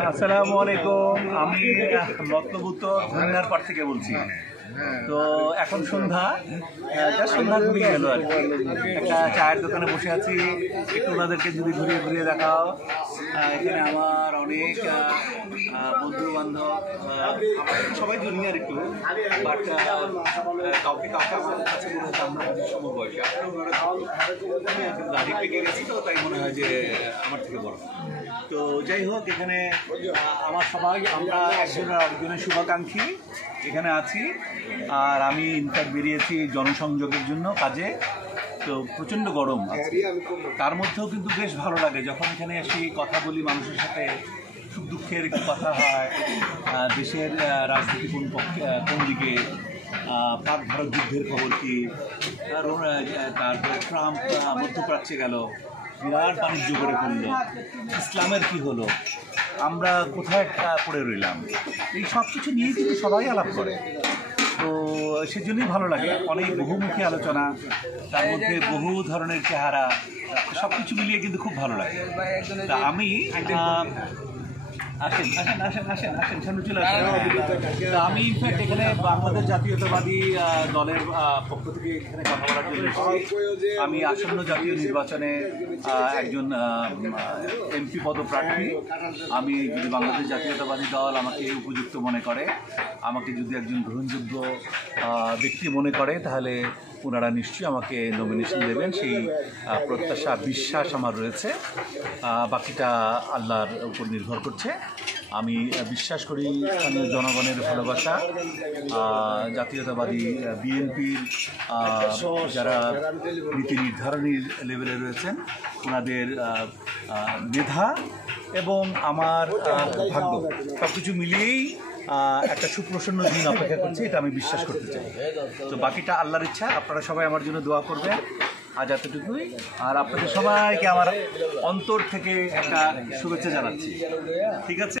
আসসালামু আলাইকুম। আমি মতলবুত্তর ধনিয়ার পাড় থেকে বলছি। তো এখন সন্ধ্যা ঘুরিয়ে গেল আর কি। একটা চায়ের দোকানে বসে আছি, একটু ওনাদেরকে যদি ঘুরিয়ে ঘুরিয়ে দেখাও। এখানে আমার অনেক বন্ধু বান্ধব, সবাই জুনিয়র একটু, বাট কাউকে আমার কাছে মনে হচ্ছে আমরা সমবয়সী। গাড়ি পেকে গেছি তো তাই মনে হয় যে আমার থেকে বড়। তো যাই হোক, এখানে আমরা একজনের শুভাকাঙ্ক্ষী এখানে আছি। আর আমি ইনফ্যাক্ট বেরিয়েছি জনসংযোগের জন্য কাজে। তো প্রচণ্ড গরম আছে, তার মধ্যেও কিন্তু বেশ ভালো লাগে যখন এখানে এসে কথা বলি মানুষের সাথে, সুখ দুঃখের একটু কথা হয়। দেশের রাজনীতি কোন দিকে, পাক ভারত যুদ্ধের খবর কী, তারপরে ট্রাম্প মধ্যপ্রাচ্যে গেল, বিরাট বাণিজ্য করে ফেললো, ইসলামের কি হলো, আমরা কোথায় পড়ে রইলাম, এই সব কিছু নিয়েই কিন্তু সবাই আলাপ করে। তো সেজন্যই ভালো লাগে, অনেক বহুমুখী আলোচনা, তার মধ্যে বহু ধরনের চেহারা, সব কিছু মিলিয়ে কিন্তু খুব ভালো লাগে। তা আমি আসেন সামনে চলে আসেন। আমি ইনফ্যাক্ট এখানে বাংলাদেশ জাতীয়তাবাদী দলের পক্ষ থেকে এখানে কথা বলার জন্য এসেছি। আমি আসন্ন জাতীয় নির্বাচনে একজন এমপি পদপ্রার্থী। আমি যদি বাংলাদেশ জাতীয়তাবাদী দল আমাকে উপযুক্ত মনে করে, আমাকে যদি একজন গ্রহণযোগ্য ব্যক্তি মনে করে, তাহলে ওনারা নিশ্চয়ই আমাকে নমিনেশন দেবেন, সেই প্রত্যাশা বিশ্বাস আমার রয়েছে। বাকিটা আল্লাহর উপর নির্ভর করছে। আমি বিশ্বাস করি স্থানীয় জনগণের ভালোবাসা, জাতীয়তাবাদী বিএনপির যারা নীতি নির্ধারণী লেভেলে রয়েছেন, ওনাদের মেধা এবং আমার ভাগ্য সব কিছু মিলিয়েই একটা সুপ্রসন্ন দিন অপেক্ষা করছি, এটা আমি বিশ্বাস করতে চাই। তো বাকিটা আল্লাহর ইচ্ছা। আপনারা সবাই আমার জন্য দোয়া করবেন, আজ এতটুকুই। আর আপনাদের সবাইকে আমার অন্তর থেকে একটা শুভেচ্ছা জানাচ্ছি। ঠিক আছে।